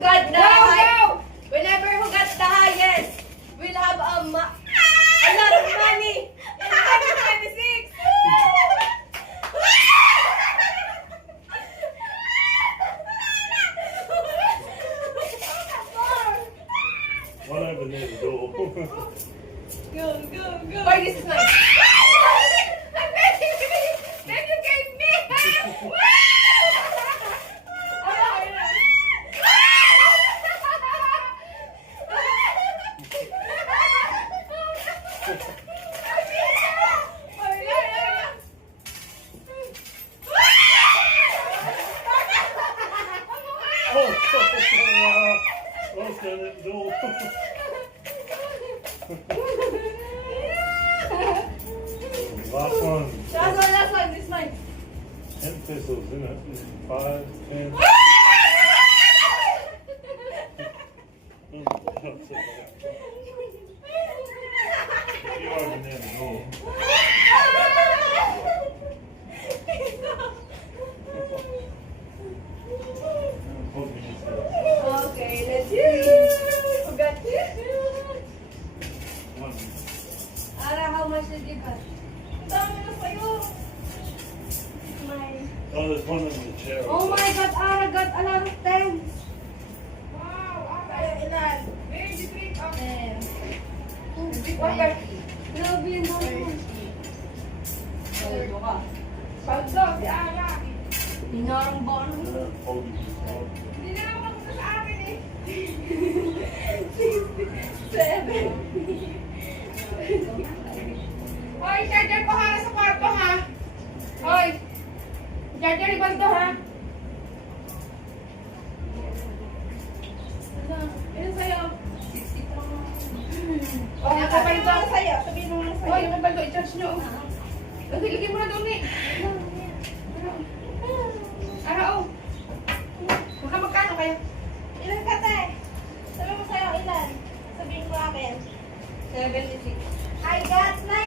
got the high, whenever who got the highest will have a lot of money in 2026. One over near the door. Go, go, go. Why this is mine? Then you gave me. Oh, stand at the door. Last one. Last one, this is mine. 10 pesos, isn't it? 5, 10. You open there the door. Okay, let's see. Forgot. Ara, how much did you cut? Ang dami na sa'yo. Mine. Oh, there's one in the chair. Oh my God, Ara got a lot of tens. Wow, Ay, ilan? very different. Ten. Okay. Grabe yun naman. Ano ka? Paldo, si Ara. Pinarang ba ano? Hindi na naman kapunta sa akin eh. Seven. Hoy, charger ko ha sa kwarto ha. Hoy, charger ni Baldo ha. Ilan sa'yo? Oh, Sabihin mo Baldo. na sa'yo. Sabihin mo na sa'yo. Hoy, yung Baldo, i-charge nyo. Lagay mo na doon eh. Ara, oh. Baka magkano kaya? Ilan ka, te? Sabihin mo sa'yo, ilan? Sabihin mo akin. 76. I got 9.